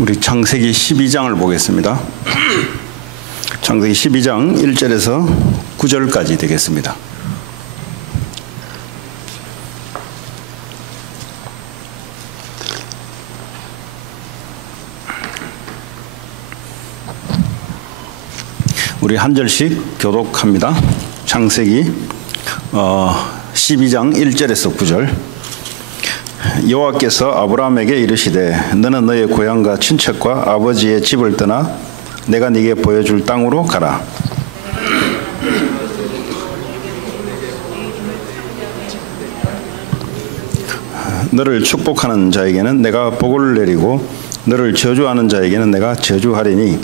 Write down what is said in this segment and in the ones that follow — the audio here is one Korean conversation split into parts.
우리 창세기 12장을 보겠습니다. 창세기 12장 1절에서 9절까지 되겠습니다. 우리 한 절씩 교독합니다. 창세기 12장 1절에서 9절. 여호와께서 아브라함에게 이르시되 너는 너의 고향과 친척과 아버지의 집을 떠나 내가 네게 보여줄 땅으로 가라. 너를 축복하는 자에게는 내가 복을 내리고 너를 저주하는 자에게는 내가 저주하리니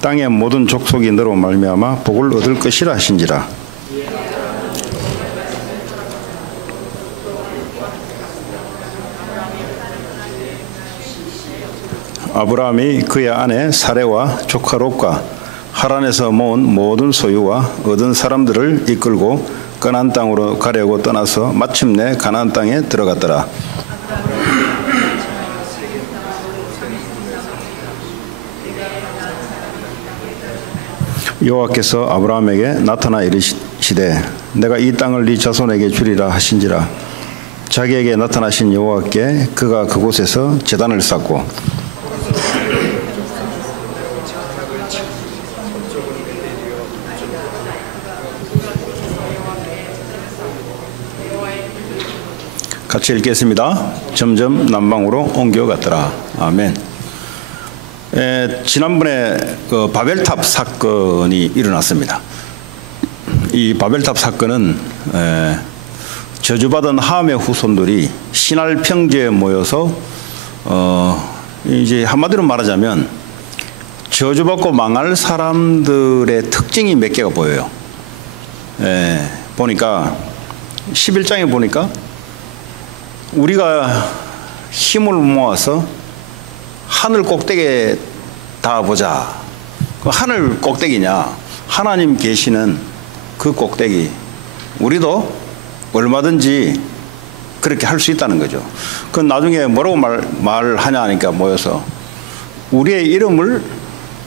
땅의 모든 족속이 너로 말미암아 복을 얻을 것이라 하신지라. 아브라함이 그의 아내 사레와 조카 롯과 하란에서 모은 모든 소유와 얻은 사람들을 이끌고 가나안 땅으로 가려고 떠나서 마침내 가나안 땅에 들어갔더라. 여호와께서 아브라함에게 나타나 이르시되 내가 이 땅을 네 자손에게 주리라 하신지라. 자기에게 나타나신 여호와께 그가 그곳에서 제단을 쌓고 같이 읽겠습니다. 점점 남방으로 옮겨갔더라. 아멘. 지난번에 그 바벨탑 사건이 일어났습니다. 이 바벨탑 사건은 저주받은 함의 후손들이 신할 평지에 모여서 이제 한마디로 말하자면 저주받고 망할 사람들의 특징이 몇 개가 보여요. 보니까 11장에 보니까 우리가 힘을 모아서 하늘 꼭대기에 닿아보자. 그 하늘 꼭대기냐? 하나님 계시는 그 꼭대기. 우리도 얼마든지 그렇게 할 수 있다는 거죠. 그건 나중에 뭐라고 말하냐 하니까 모여서 우리의 이름을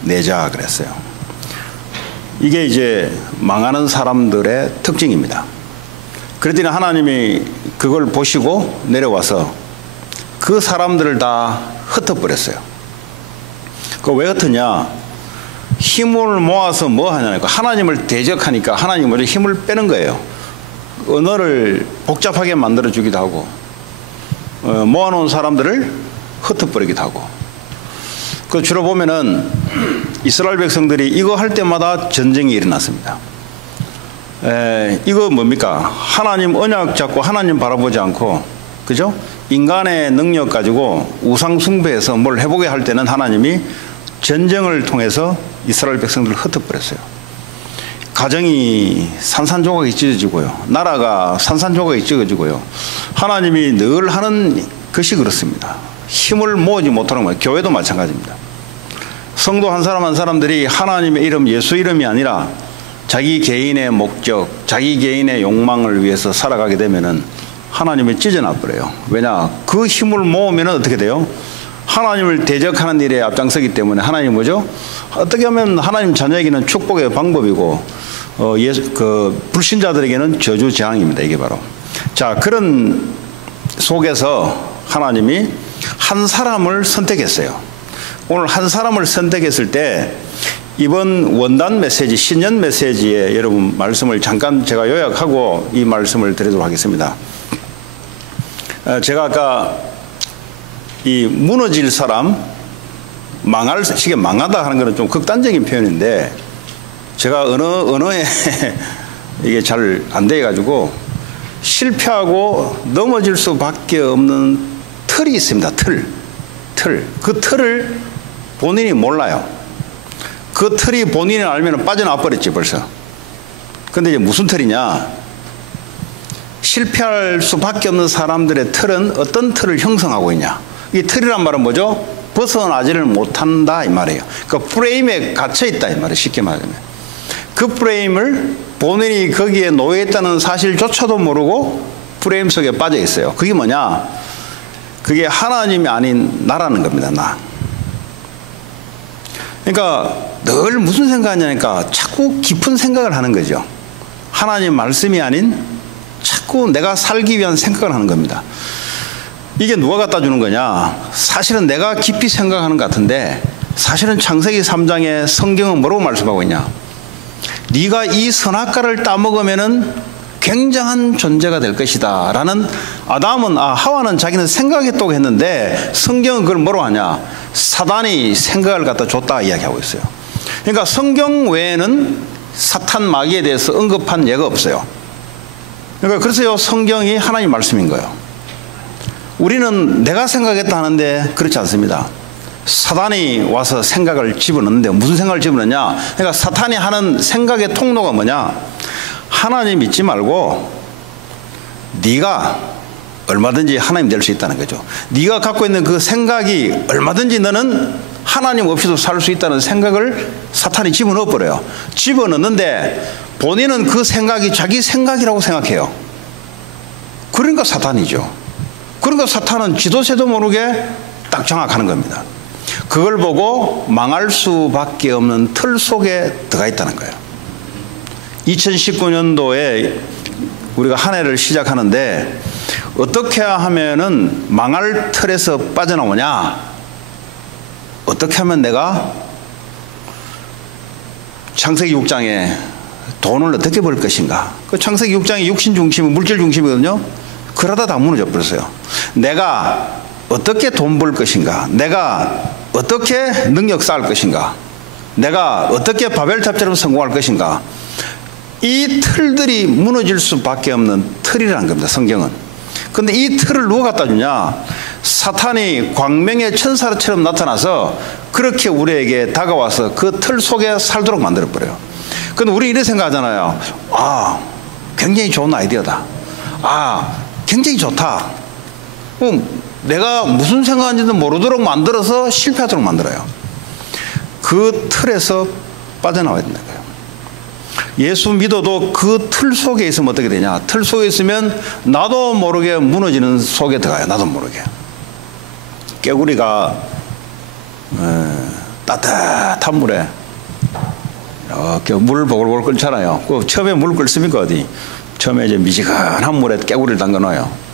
내자 그랬어요. 이게 이제 망하는 사람들의 특징입니다. 그랬더니 하나님이 그걸 보시고 내려와서 그 사람들을 다 흩어버렸어요. 그 왜 흩으냐? 힘을 모아서 뭐 하냐니까 하나님을 대적하니까 하나님을 힘을 빼는 거예요. 언어를 복잡하게 만들어주기도 하고 모아놓은 사람들을 흩어버리기도 하고. 그 주로 보면은 이스라엘 백성들이 이거 할 때마다 전쟁이 일어났습니다. 이거 뭡니까? 하나님 언약 잡고 하나님 바라보지 않고, 그죠? 인간의 능력 가지고 우상 숭배해서 뭘 해보게 할 때는 하나님이 전쟁을 통해서 이스라엘 백성들을 흩어버렸어요. 가정이 산산조각이 찢어지고요. 나라가 산산조각이 찢어지고요. 하나님이 늘 하는 것이 그렇습니다. 힘을 모으지 못하는 거예요. 교회도 마찬가지입니다. 성도 한 사람 한 사람들이 하나님의 이름, 예수 이름이 아니라 자기 개인의 목적, 자기 개인의 욕망을 위해서 살아가게 되면은 하나님을 찢어놔버려요. 왜냐? 그 힘을 모으면 어떻게 돼요? 하나님을 대적하는 일에 앞장서기 때문에 하나님 뭐죠? 어떻게 하면 하나님 자녀에게는 축복의 방법이고 불신자들에게는 저주재앙입니다. 이게 바로. 자, 그런 속에서 하나님이 한 사람을 선택했어요. 오늘 한 사람을 선택했을 때 이번 원단 메시지, 신년 메시지에 여러분 말씀을 잠깐 제가 요약하고 이 말씀을 드리도록 하겠습니다. 제가 아까 이 무너질 사람, 망할 시기에 망하다 하는 것은 좀 극단적인 표현인데 제가 언어에 이게 잘 안 돼가지고 실패하고 넘어질 수밖에 없는 틀이 있습니다. 틀. 그 틀을 본인이 몰라요. 그 틀이 본인이 알면 빠져나와 버렸지 벌써. 근데 이제 무슨 틀이냐? 실패할 수밖에 없는 사람들의 틀은 어떤 틀을 형성하고 있냐? 이 틀이란 말은 뭐죠? 벗어나지를 못한다 이 말이에요. 그 프레임에 갇혀 있다 이 말이에요. 쉽게 말하면 그 프레임을 본인이 거기에 놓여 있다는 사실조차도 모르고 프레임 속에 빠져 있어요. 그게 뭐냐? 그게 하나님이 아닌 나라는 겁니다. 나. 그러니까 늘 무슨 생각하냐니까 자꾸 깊은 생각을 하는 거죠. 하나님 말씀이 아닌 자꾸 내가 살기 위한 생각을 하는 겁니다. 이게 누가 갖다 주는 거냐? 사실은 내가 깊이 생각하는 것 같은데 사실은 창세기 3장에 성경은 뭐라고 말씀하고 있냐? 네가 이 선악과를 따먹으면은 굉장한 존재가 될 것이다 라는, 하와는 자기는 생각했다고 했는데 성경은 그걸 뭐라고 하냐? 사단이 생각을 갖다 줬다 이야기하고 있어요. 그러니까 성경 외에는 사탄 마귀에 대해서 언급한 예가 없어요. 그러니까 그래서요, 성경이 하나님 말씀인 거예요. 우리는 내가 생각했다 하는데 그렇지 않습니다. 사단이 와서 생각을 집어넣는데 무슨 생각을 집어넣냐? 그러니까 사탄이 하는 생각의 통로가 뭐냐? 하나님 믿지 말고 네가 얼마든지 하나님 될 수 있다는 거죠. 네가 갖고 있는 그 생각이 얼마든지 너는 하나님 없이도 살 수 있다는 생각을 사탄이 집어넣어 버려요. 집어넣는데 본인은 그 생각이 자기 생각이라고 생각해요. 그러니까 사탄이죠. 그러니까 사탄은 지도새도 모르게 딱 장악하는 겁니다. 그걸 보고 망할 수밖에 없는 틀 속에 들어가 있다는 거예요. 2019년도에 우리가 한 해를 시작하는데 어떻게 하면은 망할 틀에서 빠져나오냐? 어떻게 하면 내가 창세기 6장에 돈을 어떻게 벌 것인가? 그 창세기 6장이 육신 중심이 물질 중심이거든요. 그러다 다 무너져 버렸어요. 내가 어떻게 돈 벌 것인가? 내가 어떻게 능력 쌓을 것인가? 내가 어떻게 바벨탑처럼 성공할 것인가? 이 틀들이 무너질 수밖에 없는 틀이라는 겁니다. 성경은. 근데 이 틀을 누가 갖다 주냐? 사탄이 광명의 천사처럼 나타나서 그렇게 우리에게 다가와서 그 틀 속에 살도록 만들어버려요. 근데 우리 이렇게 생각하잖아요. 굉장히 좋은 아이디어다. 굉장히 좋다. 내가 무슨 생각하는지도 모르도록 만들어서 실패하도록 만들어요. 그 틀에서 빠져나와야 된다는 거예요. 예수 믿어도 그 틀 속에 있으면 어떻게 되냐? 틀 속에 있으면 나도 모르게 무너지는 속에 들어가요. 나도 모르게. 깨구리가 따뜻한 물에 이렇게 물을 보글보글 끓잖아요. 그 처음에 물을 끓습니까? 어디? 처음에 이제 미지근한 물에 깨구리를 담가놔요.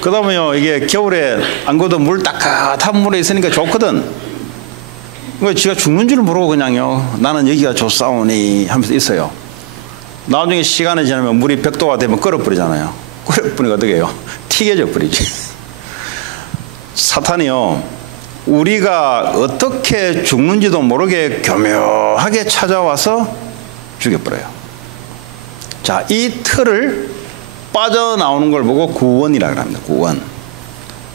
그 다음에요, 이게 겨울에 안 그래도 물 따뜻한 물에 있으니까 좋거든. 지가 죽는 줄 모르고 그냥요, 나는 여기가 좋사오니 하면서 있어요. 나중에 시간이 지나면 물이 100도가 되면 끓어버리잖아요. 끓어버리니까 어떻게 해요? 튀겨져 버리지. 사탄이요, 우리가 어떻게 죽는지도 모르게 교묘하게 찾아와서 죽여버려요. 자, 이 틀을 빠져나오는 걸 보고 구원이라고 합니다. 구원.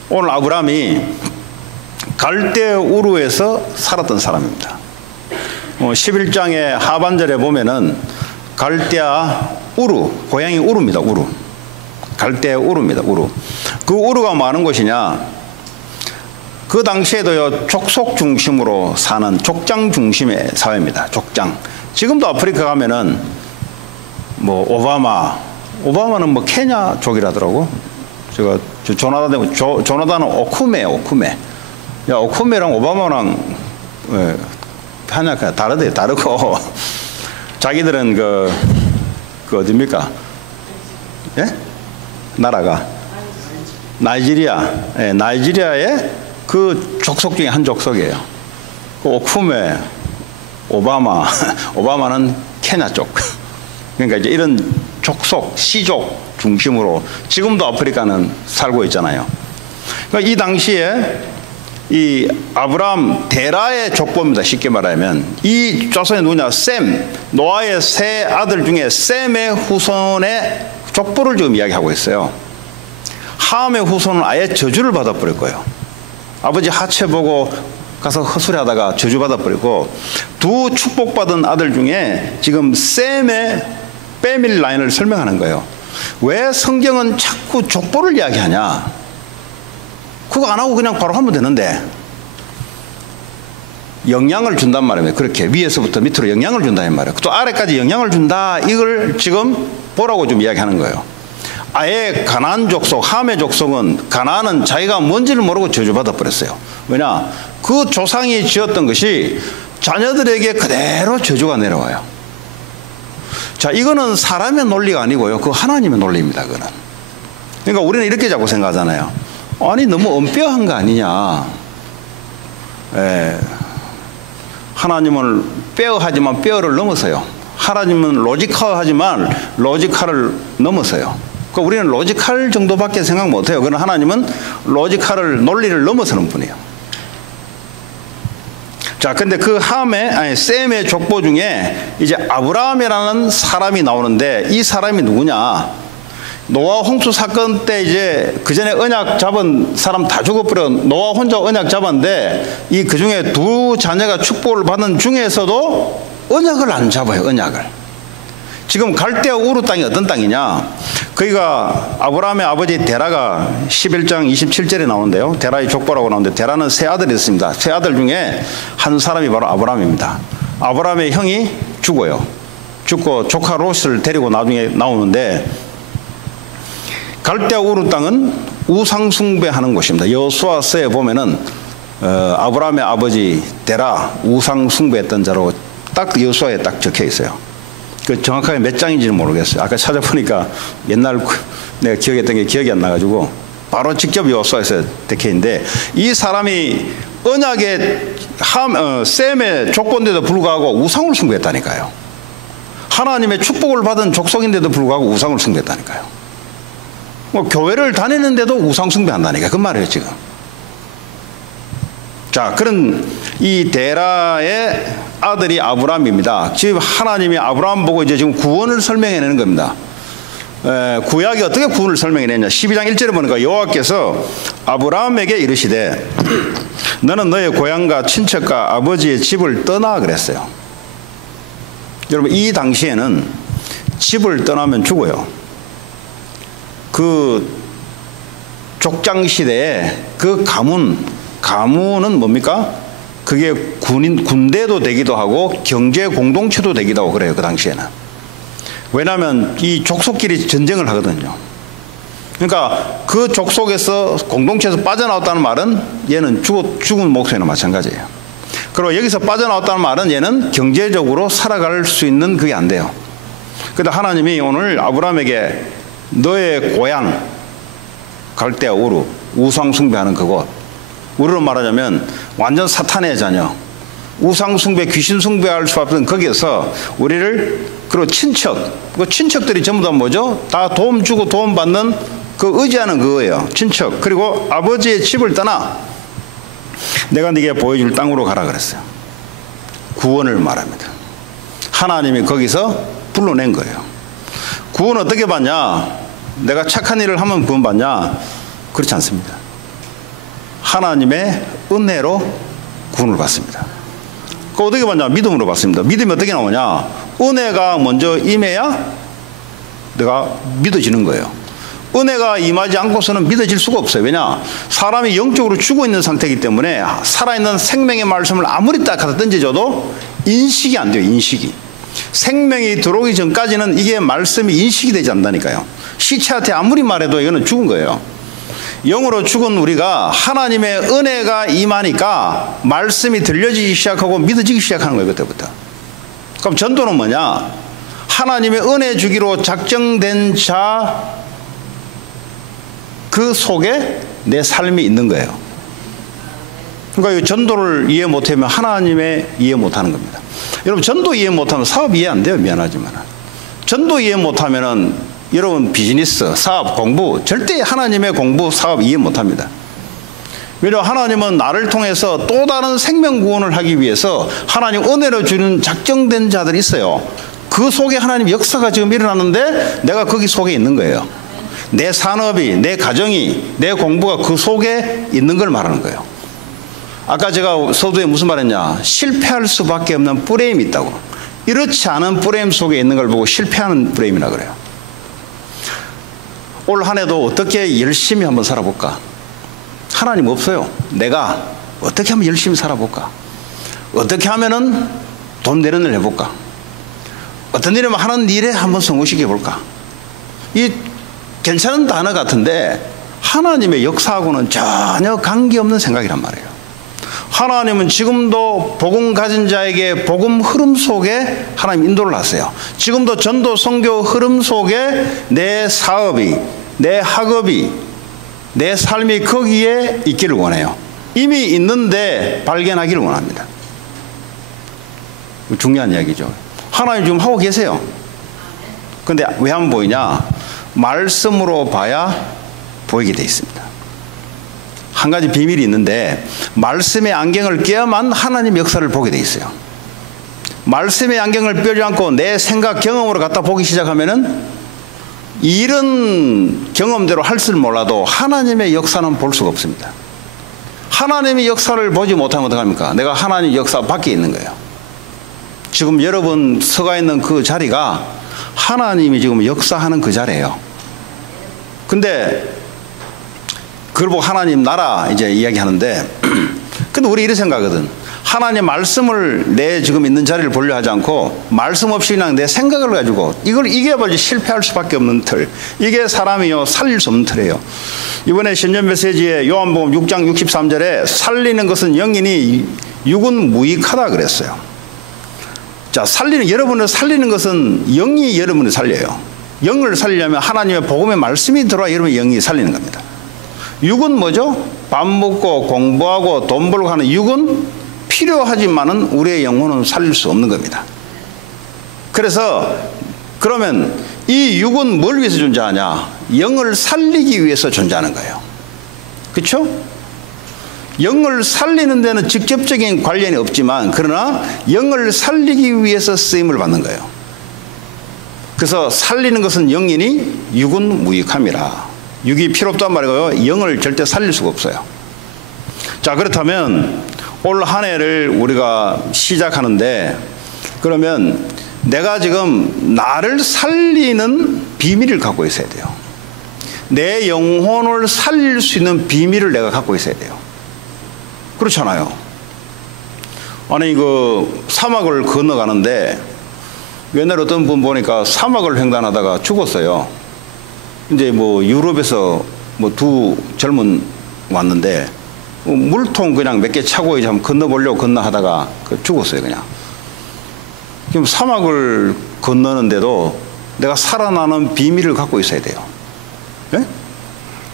오늘 아브라함이 갈대 우르에서 살았던 사람입니다. 11장의 하반절에 보면은 갈대아 우르, 고향이 우르입니다. 우르. 갈대아 우르입니다. 우르. 그 우르가 뭐 하는 곳이냐? 그 당시에도요, 족속 중심으로 사는 족장 중심의 사회입니다. 족장. 지금도 아프리카 가면은 뭐 오바마는 뭐 케냐 쪽이라더라고. 제가 조나단은 오쿠메예요. 오쿠메. 야, 오쿠메랑 오바마랑 하냐까 다르고 자기들은 그 어디입니까? 예? 나라가 나이지리아. 예, 나이지리아의 그 족속 중에 한 족속이에요. 그 오쿠메, 오바마는 케냐 쪽. 그러니까 이제 이런 족속, 시족 중심으로 지금도 아프리카는 살고 있잖아요. 그러니까 이 당시에 이 아브라함 데라의 족보입니다. 쉽게 말하면 이 조선의 누구냐? 셈, 노아의 세 아들 중에 셈의 후손의 족보를 지금 이야기하고 있어요. 함의 후손은 아예 저주를 받아버릴 거예요. 아버지 하체 보고 가서 헛소리하다가 저주 받아버리고, 두 축복받은 아들 중에 지금 셈의 패밀리 라인을 설명하는 거예요. 왜 성경은 자꾸 족보를 이야기하냐? 그거 안 하고 그냥 바로 하면 되는데 영향을 준단 말입니다. 그렇게 위에서부터 밑으로 영향을 준다는 말이에요. 또 아래까지 영향을 준다, 이걸 지금 보라고 좀 이야기하는 거예요. 아예 가나안 족속, 함의 족속은, 가나안은 자기가 뭔지를 모르고 저주받아 버렸어요. 왜냐? 그 조상이 지었던 것이 자녀들에게 그대로 저주가 내려와요. 자, 이거는 사람의 논리가 아니고요. 그 하나님의 논리입니다. 그거는. 그러니까 우리는 이렇게 자꾸 생각하잖아요. 아니, 너무 엄뼈한 거 아니냐. 하나님은 뼈하지만 뼈를 넘어서요. 하나님은 로지컬하지만 로지컬을 넘어서요. 그러니까 우리는 로지컬 정도밖에 생각 못해요. 그러나 하나님은 로지컬을, 논리를 넘어서는 분이에요. 자, 근데 그 셈의 족보 중에 이제 아브라함이라는 사람이 나오는데, 이 사람이 누구냐? 노아 홍수 사건 때 이제 그 전에 언약 잡은 사람 다 죽어버려. 노아 혼자 언약 잡았는데, 그 중에 두 자녀가 축복을 받은 중에서도 언약을 안 잡아요. 언약을. 지금 갈대아 우르 땅이 어떤 땅이냐? 거기가 아브라함의 아버지 데라가 11장 27절에 나오는데요. 데라의 족보라고 나오는데, 데라는 세 아들이 있습니다. 세 아들 중에 한 사람이 바로 아브라함입니다. 아브라함의 형이 죽어요. 죽고 조카 롯을 데리고 나중에 나오는데, 갈대아 우르 땅은 우상 숭배하는 곳입니다. 여호수아서에 보면은 아브라함의 아버지 데라 우상 숭배했던 자로 딱 여호수아에 딱 적혀 있어요. 그 정확하게 몇 장인지는 모르겠어요. 아까 찾아보니까 옛날 내가 기억했던 게 기억이 안 나가지고 바로 직접 여호수아에서 적혀 있는데, 이 사람이 언약의 셈의 족보인데도 불구하고 우상을 숭배했다니까요. 하나님의 축복을 받은 족속인데도 불구하고 우상을 숭배했다니까요. 교회를 다니는데도 우상 숭배한다니까 그 말이에요 지금. 자, 그런 이 데라의 아들이 아브라함입니다. 지금 하나님이 아브라함 보고 이제 지금 구원을 설명해내는 겁니다. 구약이 어떻게 구원을 설명해내냐? 12장 1절에 보니까 여호와께서 아브라함에게 이르시되 너는 너의 고향과 친척과 아버지의 집을 떠나 그랬어요. 여러분, 이 당시에는 집을 떠나면 죽어요. 그 족장 시대에 그 가문은 뭡니까? 그게 군대도 되기도 하고 경제 공동체도 되기도 하고 그래요. 그 당시에는. 왜냐하면 이 족속끼리 전쟁을 하거든요. 그러니까 그 족속에서 공동체에서 빠져나왔다는 말은 얘는 죽은 목숨이나 마찬가지예요. 그리고 여기서 빠져나왔다는 말은 얘는 경제적으로 살아갈 수 있는 그게 안 돼요. 그런데 하나님이 오늘 아브라함에게 너의 고향 갈대아 우르, 우상 숭배하는 그곳, 우리로 말하자면 완전 사탄의 자녀, 우상 숭배, 귀신 숭배할 수 없는 거기에서 우리를, 그리고 그 친척들이 전부 다 뭐죠? 다 도움 주고 도움 받는 그 의지하는 그거예요. 친척. 그리고 아버지의 집을 떠나 내가 네게 보여줄 땅으로 가라 그랬어요. 구원을 말합니다. 하나님이 거기서 불러낸 거예요. 구원 어떻게 받냐? 내가 착한 일을 하면 구원 받냐? 그렇지 않습니다. 하나님의 은혜로 구원을 받습니다. 그 어떻게 받냐? 믿음으로 받습니다. 믿음이 어떻게 나오냐? 은혜가 먼저 임해야 내가 믿어지는 거예요. 은혜가 임하지 않고서는 믿어질 수가 없어요. 왜냐? 사람이 영적으로 죽어 있는 상태이기 때문에 살아있는 생명의 말씀을 아무리 딱 갖다 던져줘도 인식이 안 돼요. 인식이. 생명이 들어오기 전까지는 이게 말씀이 인식이 되지 않는다니까요. 시체한테 아무리 말해도 이거는 죽은 거예요. 영으로 죽은 우리가 하나님의 은혜가 임하니까 말씀이 들려지기 시작하고 믿어지기 시작하는 거예요. 그때부터. 그럼 전도는 뭐냐? 하나님의 은혜 주기로 작정된 자 그 속에 내 삶이 있는 거예요. 그러니까 이 전도를 이해 못하면 하나님의 이해 못하는 겁니다. 여러분, 전도 이해 못하면 사업 이해 안 돼요. 미안하지만. 전도 이해 못하면은 여러분 비즈니스, 사업, 공부 절대 하나님의 공부, 사업 이해 못합니다. 왜냐하면 하나님은 나를 통해서 또 다른 생명 구원을 하기 위해서 하나님 은혜로 주는 작정된 자들이 있어요. 그 속에 하나님 역사가 지금 일어났는데 내가 거기 속에 있는 거예요. 내 산업이, 내 가정이, 내 공부가 그 속에 있는 걸 말하는 거예요. 아까 제가 서두에 무슨 말했냐? 실패할 수밖에 없는 프레임이 있다고. 이렇지 않은 프레임 속에 있는 걸 보고 실패하는 프레임이라 그래요. 올 한 해도 어떻게 열심히 한번 살아볼까? 하나님 없어요. 내가 어떻게 하면 열심히 살아볼까? 어떻게 하면은 돈 내는 일 해볼까? 어떤 일이면 하는 일에 한번 성공시켜볼까? 이 괜찮은 단어 같은데 하나님의 역사하고는 전혀 관계없는 생각이란 말이에요. 하나님은 지금도 복음 가진 자에게 복음 흐름 속에 하나님 인도를 하세요. 지금도 전도 선교 흐름 속에 내 사업이, 내 학업이, 내 삶이 거기에 있기를 원해요. 이미 있는데 발견하기를 원합니다. 중요한 이야기죠. 하나님 지금 하고 계세요. 근데 왜 안 보이냐? 말씀으로 봐야 보이게 돼 있습니다. 한 가지 비밀이 있는데 말씀의 안경을 껴야만 하나님 역사를 보게 돼 있어요. 말씀의 안경을 껴지 않고 내 생각 경험으로 갖다 보기 시작하면은 이런 경험대로 할 줄 몰라도 하나님의 역사는 볼 수가 없습니다. 하나님의 역사를 보지 못하면 어떡합니까? 내가 하나님 역사 밖에 있는 거예요. 지금 여러분 서가 있는 그 자리가 하나님이 지금 역사하는 그 자리예요. 근데 그걸 보고 하나님 나라 이제 이야기하는데 근데 우리 이렇게 생각하거든. 하나님 말씀을 내 지금 있는 자리를 보려 하지 않고 말씀 없이 그냥 내 생각을 가지고 이걸 이겨버리지 실패할 수밖에 없는 틀. 이게 사람이요 살릴 수 없는 틀이에요. 이번에 신년 메시지에 요한복음 6장 63절에 살리는 것은 영이니 육은 무익하다 그랬어요. 자, 여러분을 살리는 것은 영이 여러분을 살려요. 영을 살리려면 하나님의 복음의 말씀이 들어와 여러분의 영이 살리는 겁니다. 육은 뭐죠? 밥 먹고 공부하고 돈 벌고 하는 육은 필요하지만은 우리의 영혼은 살릴 수 없는 겁니다. 그래서 그러면 이 육은 뭘 위해서 존재하냐? 영을 살리기 위해서 존재하는 거예요. 그렇죠? 영을 살리는 데는 직접적인 관련이 없지만 그러나 영을 살리기 위해서 쓰임을 받는 거예요. 그래서 살리는 것은 영이니 육은 무익함이라. 육이 필요 없단 말이고요. 영을 절대 살릴 수가 없어요. 자, 그렇다면 올 한 해를 우리가 시작하는데 그러면 내가 지금 나를 살리는 비밀을 갖고 있어야 돼요. 내 영혼을 살릴 수 있는 비밀을 내가 갖고 있어야 돼요. 그렇잖아요. 아니 그 사막을 건너가는데 옛날 어떤 분 보니까 사막을 횡단하다가 죽었어요. 이제 뭐 유럽에서 뭐 두 젊은 왔는데 물통 그냥 몇 개 차고 이제 한번 건너보려고 건너하다가 죽었어요. 그냥. 지금 사막을 건너는데도 내가 살아나는 비밀을 갖고 있어야 돼요. 네?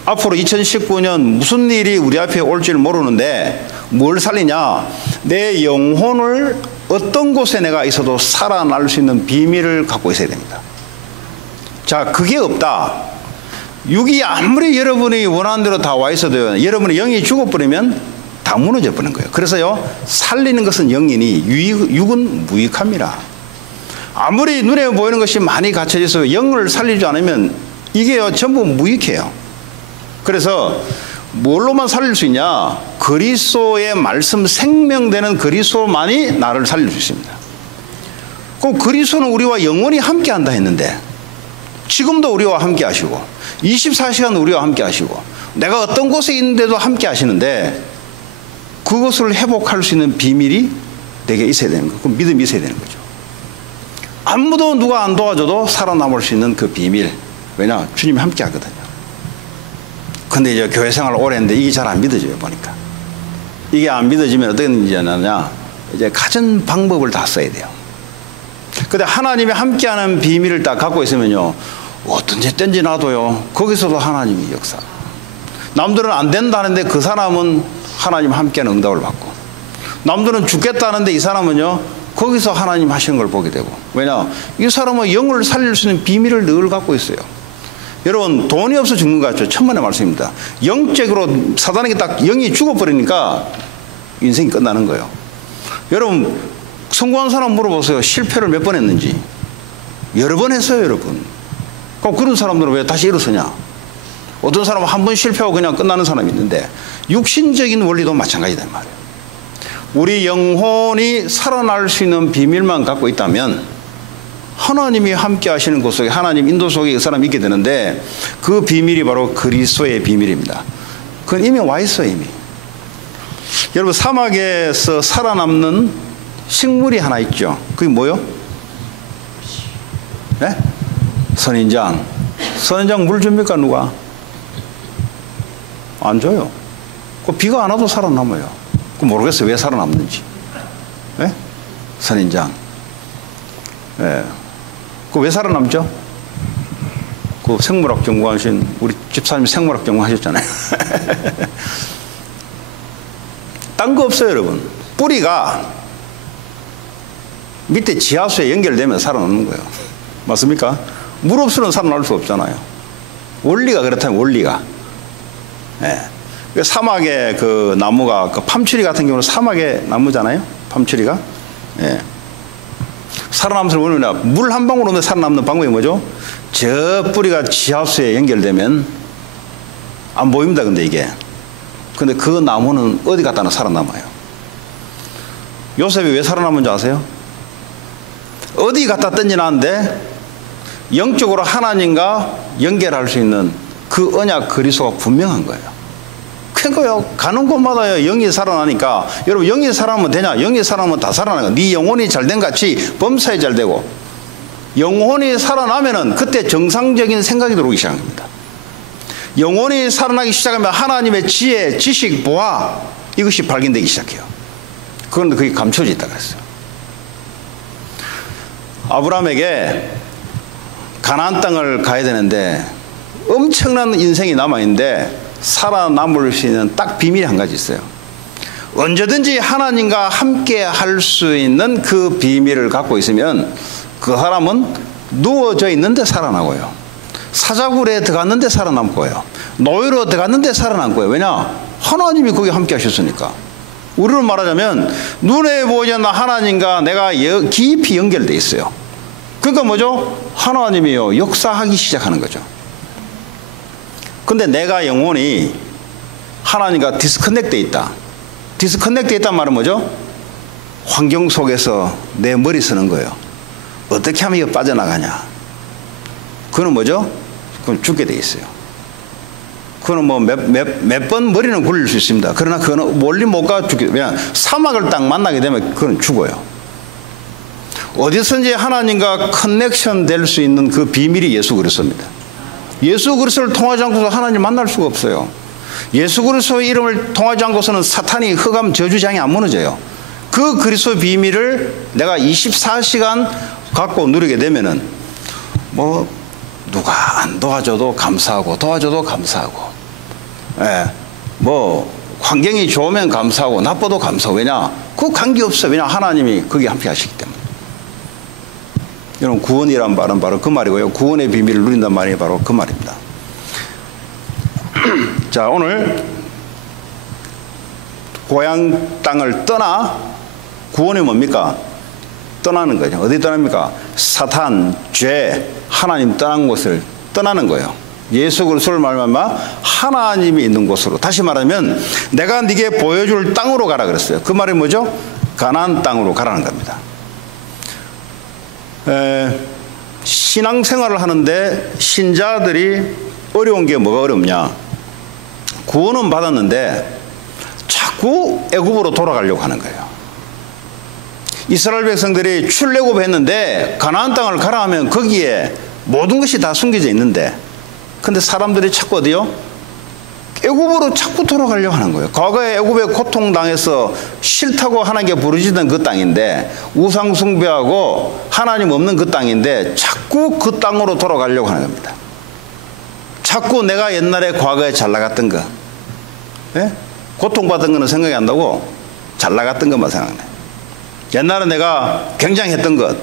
앞으로 2019년 무슨 일이 우리 앞에 올지를 모르는데 뭘 살리냐? 내 영혼을 어떤 곳에 내가 있어도 살아날 수 있는 비밀을 갖고 있어야 됩니다. 자, 그게 없다. 육이 아무리 여러분이 원하는 대로 다 와 있어도 여러분의 영이 죽어버리면 다 무너져 버리는 거예요. 그래서요, 살리는 것은 영이니 육은 무익합니다. 아무리 눈에 보이는 것이 많이 갖춰져 있어도 영을 살리지 않으면 이게요 전부 무익해요. 그래서 뭘로만 살릴 수 있냐? 그리스도의 말씀 생명되는 그리스도만이 나를 살릴 수 있습니다. 그럼 그리스도는 우리와 영원히 함께 한다 했는데 지금도 우리와 함께 하시고 24시간 우리와 함께 하시고 내가 어떤 곳에 있는데도 함께 하시는데 그것을 회복할 수 있는 비밀이 내게 있어야 되는 거예요. 그 믿음이 있어야 되는 거죠. 아무도 누가 안 도와줘도 살아남을 수 있는 그 비밀. 왜냐? 주님이 함께 하거든요. 근데 이제 교회 생활 오래 했는데 이게 잘 안 믿어져요, 보니까. 이게 안 믿어지면 어떻게 되느냐? 이제 가진 방법을 다 써야 돼요. 근데 하나님이 함께하는 비밀을 딱 갖고 있으면요, 어떤지 땐지 놔둬요. 거기서도 하나님이 역사. 남들은 안 된다는데 그 사람은 하나님 함께하는 응답을 받고, 남들은 죽겠다는데 이 사람은요, 거기서 하나님 하시는 걸 보게 되고. 왜냐? 이 사람은 영을 살릴 수 있는 비밀을 늘 갖고 있어요. 여러분, 돈이 없어 죽는 거 같죠? 천만의 말씀입니다. 영적으로 사단에게 딱 영이 죽어버리니까 인생이 끝나는 거예요. 여러분, 성공한 사람 물어보세요. 실패를 몇 번 했는지. 여러 번 했어요, 여러분. 그럼 그런 사람들은 왜 다시 일어서냐? 어떤 사람은 한 번 실패하고 그냥 끝나는 사람이 있는데 육신적인 원리도 마찬가지다 말이에요. 우리 영혼이 살아날 수 있는 비밀만 갖고 있다면 하나님이 함께 하시는 곳 속에 하나님 인도 속에 그 사람이 있게 되는데 그 비밀이 바로 그리스도의 비밀입니다. 그건 이미 와 있어요, 이미. 여러분, 사막에서 살아남는 식물이 하나 있죠. 그게 뭐요? 네? 선인장. 선인장 물 줍니까, 누가? 안 줘요. 그 비가 안 와도 살아남아요. 그 모르겠어요. 왜 살아남는지. 예? 선인장. 예. 그 왜 살아남죠? 그 생물학 전공하신 우리 집사님이 생물학 전공하셨잖아요. 딴 거 없어요, 여러분. 뿌리가 밑에 지하수에 연결되면 살아남는 거예요. 맞습니까? 물 없으면 살아날 수 없잖아요. 원리가 그렇다면 원리가. 예. 사막의 그 나무가 그 팜추리 같은 경우는 사막의 나무잖아요. 팜추리가. 예. 살아남는 원리나 물 한 방울 오면 살아남는 방법이 뭐죠? 저 뿌리가 지하수에 연결되면 안 보입니다. 근데 이게. 근데 그 나무는 어디 갔다 살아남아요. 요셉이 왜 살아남은 줄 아세요? 어디 갖다 던지나는데 영적으로 하나님과 연결할 수 있는 그 언약 그리스도가 분명한 거예요. 그러니까요, 가는 곳마다요, 영이 살아나니까, 여러분, 영이 살아나면 되냐? 영이 살아나면 다 살아나요. 네 영혼이 잘된 같이 범사에 잘 되고, 영혼이 살아나면은 그때 정상적인 생각이 들어오기 시작합니다. 영혼이 살아나기 시작하면 하나님의 지혜, 지식, 보아, 이것이 발견되기 시작해요. 그런데 그게 감춰져 있다 그랬어요. 아브라함에게 가나안 땅을 가야 되는데 엄청난 인생이 남아있는데 살아남을 수 있는 딱 비밀이 한 가지 있어요. 언제든지 하나님과 함께 할 수 있는 그 비밀을 갖고 있으면 그 사람은 누워져 있는데 살아나고요. 사자굴에 들어갔는데 살아남고요. 노예로 들어갔는데 살아남고요. 왜냐? 하나님이 거기 함께 하셨으니까. 우리로 말하자면 눈에 보이지 않는 하나님과 내가 깊이 연결되어 있어요. 그러니까 뭐죠? 하나님이요 역사하기 시작하는 거죠. 근데 내가 영혼이 하나님과 디스커넥트되어 있다. 디스커넥트되어 있단 말은 뭐죠? 환경 속에서 내 머리 쓰는 거예요. 어떻게 하면 이거 빠져나가냐. 그건 뭐죠? 그건 죽게 돼 있어요. 그거는 뭐 몇 번 머리는 굴릴 수 있습니다. 그러나 그거는 멀리 못 가 죽게. 왜냐 사막을 딱 만나게 되면 그건 죽어요. 어디선지 하나님과 커넥션 될 수 있는 그 비밀이 예수 그리스도입니다. 예수 그리스도를 통하지 않고서 하나님 만날 수가 없어요. 예수 그리스도의 이름을 통하지 않고서는 사탄이 흑암 저주장이 안 무너져요. 그 그리스도 비밀을 내가 24시간 갖고 누리게 되면은 뭐 누가 안 도와줘도 감사하고 도와줘도 감사하고, 예, 뭐 환경이 좋으면 감사하고 나빠도 감사하고. 왜냐? 그 관계 없어. 왜냐? 하나님이 거기 함께 하시기 때문에. 여러분, 구원이란 말은 바로 그 말이고요. 구원의 비밀을 누린단 말이 바로 그 말입니다. 자, 오늘 고향 땅을 떠나 구원이 뭡니까? 떠나는 거죠. 어디 떠납니까? 사탄, 죄, 하나님 떠난 곳을 떠나는 거예요. 예수 그리스도를 말하면 하나님이 있는 곳으로. 다시 말하면 내가 네게 보여줄 땅으로 가라 그랬어요. 그 말이 뭐죠? 가나안 땅으로 가라는 겁니다. 신앙생활을 하는데 신자들이 어려운 게 뭐가 어렵냐? 구원은 받았는데 자꾸 애굽으로 돌아가려고 하는 거예요. 이스라엘 백성들이 출애굽했는데 가나안 땅을 가라 하면 거기에 모든 것이 다 숨겨져 있는데, 근데 사람들이 자꾸 어디요? 애굽으로 자꾸 돌아가려고 하는 거예요. 과거에 애굽에 고통당해서 싫다고 하나님께 부르짖던 그 땅인데, 우상 숭배하고 하나님 없는 그 땅인데 자꾸 그 땅으로 돌아가려고 하는 겁니다. 자꾸 내가 옛날에 과거에 잘 나갔던 거, 예? 고통받은 거는 생각이 안 나고 잘 나갔던 것만 생각나요. 옛날에 내가 굉장했던 것,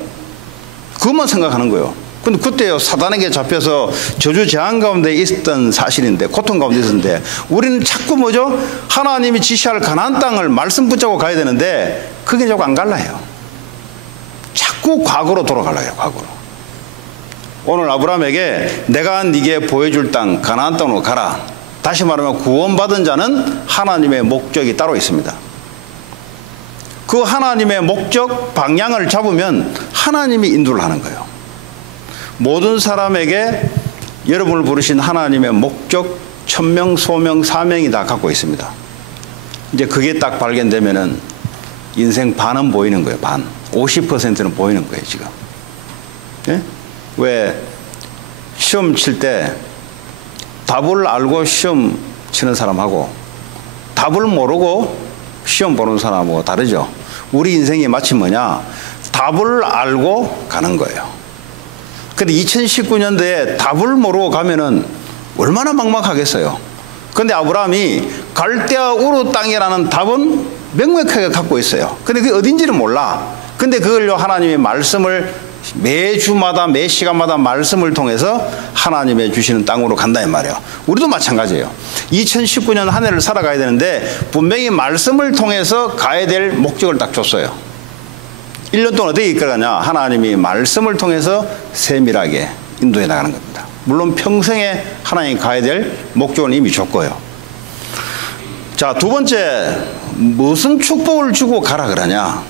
그것만 생각하는 거예요. 근데 그때요, 사단에게 잡혀서 저주 재앙 가운데 있었던 사실인데, 고통 가운데 있었는데, 우리는 자꾸 뭐죠? 하나님이 지시할 가나안 땅을 말씀 붙잡고 가야 되는데 그게 자꾸 안 갈라요. 자꾸 과거로 돌아가려고 해요. 과거로. 오늘 아브라함에게 내가 네게 보여줄 땅 가나안 땅으로 가라. 다시 말하면 구원받은 자는 하나님의 목적이 따로 있습니다. 그 하나님의 목적 방향을 잡으면 하나님이 인도를 하는 거예요. 모든 사람에게 여러분을 부르신 하나님의 목적, 천명, 소명, 사명이 다 갖고 있습니다. 이제 그게 딱 발견되면은 인생 반은 보이는 거예요. 반. 50%는 보이는 거예요, 지금. 예? 왜 시험 칠 때 답을 알고 시험 치는 사람하고 답을 모르고 시험 보는 사람하고 다르죠. 우리 인생이 마치 뭐냐? 답을 알고 가는 거예요. 근데 2019년도에 답을 모르고 가면은 얼마나 막막하겠어요. 근데 아브라함이 갈대아 우르 땅이라는 답은 명확하게 갖고 있어요. 근데 그게 어딘지는 몰라. 근데 그걸요 하나님의 말씀을 매주마다 매 시간마다 말씀을 통해서 하나님의 주시는 땅으로 간다 이 말이에요. 우리도 마찬가지예요. 2019년 한 해를 살아가야 되는데 분명히 말씀을 통해서 가야 될 목적을 딱 줬어요. 1년 동안 어떻게 이끌어가냐? 하나님이 말씀을 통해서 세밀하게 인도해 나가는 겁니다. 물론 평생에 하나님이 가야 될 목적을 이미 줬고요. 자, 두 번째, 무슨 축복을 주고 가라 그러냐?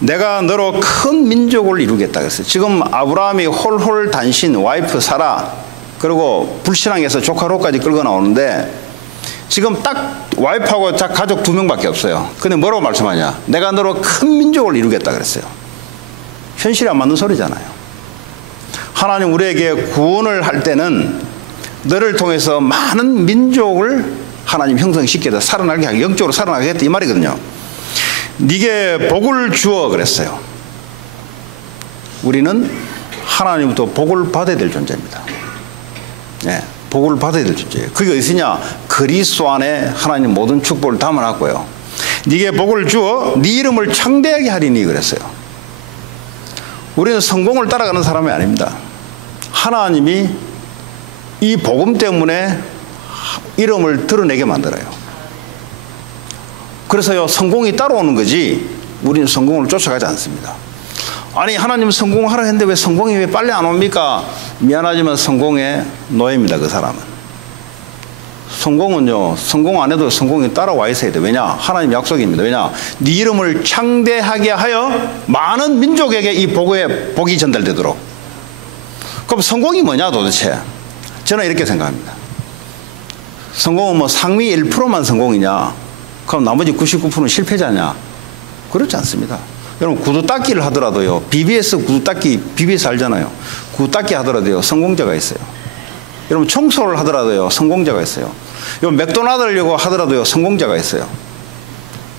내가 너로 큰 민족을 이루겠다 그랬어요. 지금 아브라함이 홀홀 단신 와이프 사라 그리고 불신앙에서 조카 롯까지 끌고 나오는데 지금 딱 와이프하고 가족 2명밖에 없어요. 근데 뭐라고 말씀하냐? 내가 너로 큰 민족을 이루겠다 그랬어요. 현실에 안 맞는 소리잖아요. 하나님 우리에게 구원을 할 때는 너를 통해서 많은 민족을 하나님 형성시켜서 살아나게 하게, 영적으로 살아나게 했다 이 말이거든요. 네게 복을 주어 그랬어요. 우리는 하나님부터 복을 받아야 될 존재입니다. 네, 복을 받아야 될 존재예요. 그게 어디 있으냐? 그리스도 안에 하나님 모든 축복을 담아놨고요. 네게 복을 주어 네 이름을 창대하게 하리니 그랬어요. 우리는 성공을 따라가는 사람이 아닙니다. 하나님이 이 복음 때문에 이름을 드러내게 만들어요. 그래서요 성공이 따라오는 거지 우리는 성공을 쫓아가지 않습니다. 아니 하나님 성공하라 했는데 왜 성공이 왜 빨리 안 옵니까? 미안하지만 성공의 노예입니다. 그 사람은. 성공은요 성공 안 해도 성공이 따라와 있어야 돼. 왜냐? 하나님 약속입니다. 왜냐? 네 이름을 창대하게 하여 많은 민족에게 이 복이 전달되도록. 그럼 성공이 뭐냐 도대체? 저는 이렇게 생각합니다. 성공은 뭐 상위 1%만 성공이냐? 그럼 나머지 99%는 실패자냐? 그렇지 않습니다. 여러분 구두 닦기를 하더라도요. BBS 구두 닦기, BBS 알잖아요. 구두 닦기 하더라도요. 성공자가 있어요. 여러분 청소를 하더라도요. 성공자가 있어요. 여러분 맥도날드를 하더라도요. 성공자가 있어요.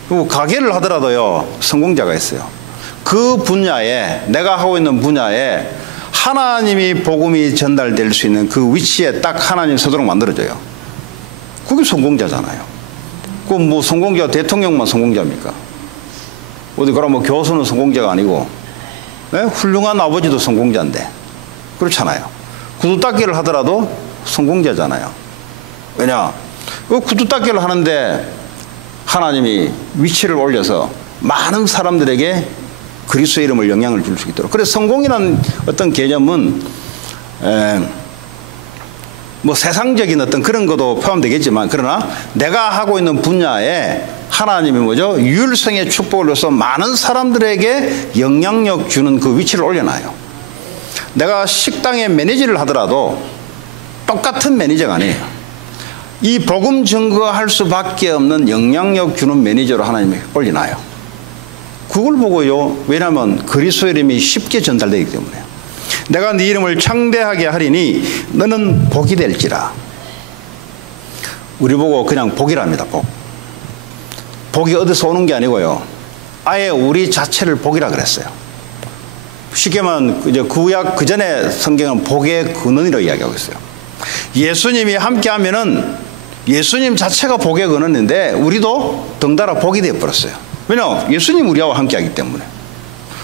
그리고 가게를 하더라도요. 성공자가 있어요. 그 분야에 내가 하고 있는 분야에 하나님이 복음이 전달될 수 있는 그 위치에 딱 하나님 서도록 만들어져요. 그게 성공자잖아요. 그 뭐 성공자 대통령만 성공자입니까? 어디 그럼 뭐 교수는 성공자가 아니고, 네? 훌륭한 아버지도 성공자인데 그렇잖아요. 구두 닦기를 하더라도 성공자잖아요. 왜냐? 그 구두 닦기를 하는데 하나님이 위치를 올려서 많은 사람들에게 그리스도의 이름을 영향을 줄 수 있도록. 그래서 성공이라는 어떤 개념은 뭐 세상적인 어떤 그런 것도 포함되겠지만 그러나 내가 하고 있는 분야에 하나님이 뭐죠? 유일성의 축복을 줘서 많은 사람들에게 영향력 주는 그 위치를 올려놔요. 내가 식당의 매니저를 하더라도 똑같은 매니저가 아니에요. 이 복음 증거할 수밖에 없는 영향력 주는 매니저로 하나님이 올려놔요. 그걸 보고요. 왜냐하면 그리스도의 이름이 쉽게 전달되기 때문에. 내가 네 이름을 창대하게 하리니 너는 복이 될지라. 우리 보고 그냥 복이랍니다. 복. 복이 어디서 오는 게 아니고요. 아예 우리 자체를 복이라 그랬어요. 쉽게 말하면 이제 구약 그 전에 성경은 복의 근원이라고 이야기하고 있어요. 예수님이 함께하면은 예수님 자체가 복의 근원인데 우리도 덩달아 복이 되어버렸어요. 왜냐? 예수님 우리하고 함께하기 때문에.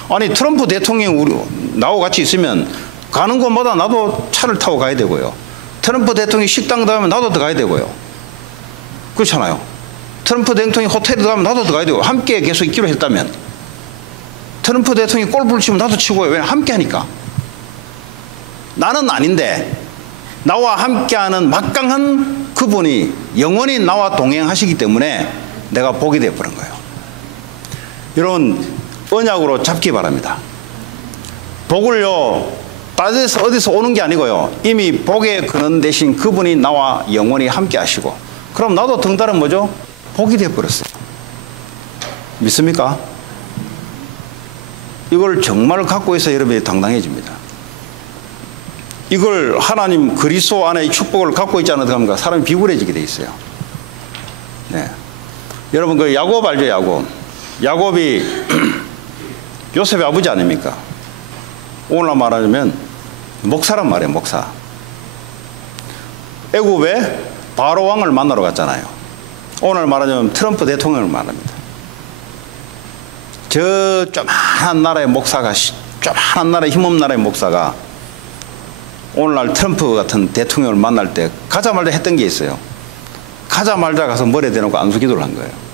아니 트럼프 대통령이 나하고 같이 있으면 가는 곳마다 나도 차를 타고 가야 되고요. 트럼프 대통령이 식당 가면 나도 들어가야 되고요. 그렇잖아요. 트럼프 대통령이 호텔에 들어가면 나도 들어가야 되고 함께 계속 있기로 했다면 트럼프 대통령이 골프를 치면 나도 치고요. 왜? 함께 하니까. 나는 아닌데 나와 함께하는 막강한 그분이 영원히 나와 동행하시기 때문에 내가 복이 되어버린 거예요. 여러분 언약으로 잡기 바랍니다. 복을요 어디서 오는 게 아니고요. 이미 복의 근원 되신 그분이 나와 영원히 함께 하시고 그럼 나도 덩달아 뭐죠? 복이 되어버렸어요. 믿습니까? 이걸 정말 갖고 있어야 여러분이 당당해집니다. 이걸 하나님 그리스도 안에 축복을 갖고 있지 않습니까? 사람이 비굴해지게 돼 있어요. 네. 여러분 그 야곱 알죠? 야곱. 야곱이 요셉의 아버지 아닙니까? 오늘 말하자면 목사란 말이에요. 목사. 애굽에 바로 왕을 만나러 갔잖아요. 오늘 말하자면 트럼프 대통령을 말합니다. 저 조그만한 나라의 목사가, 조그만한 나라의 힘없는 나라의 목사가 오늘날 트럼프 같은 대통령을 만날 때 가자마자 했던 게 있어요. 가자마자 가서 머리에 대놓고 안수 기도를 한 거예요.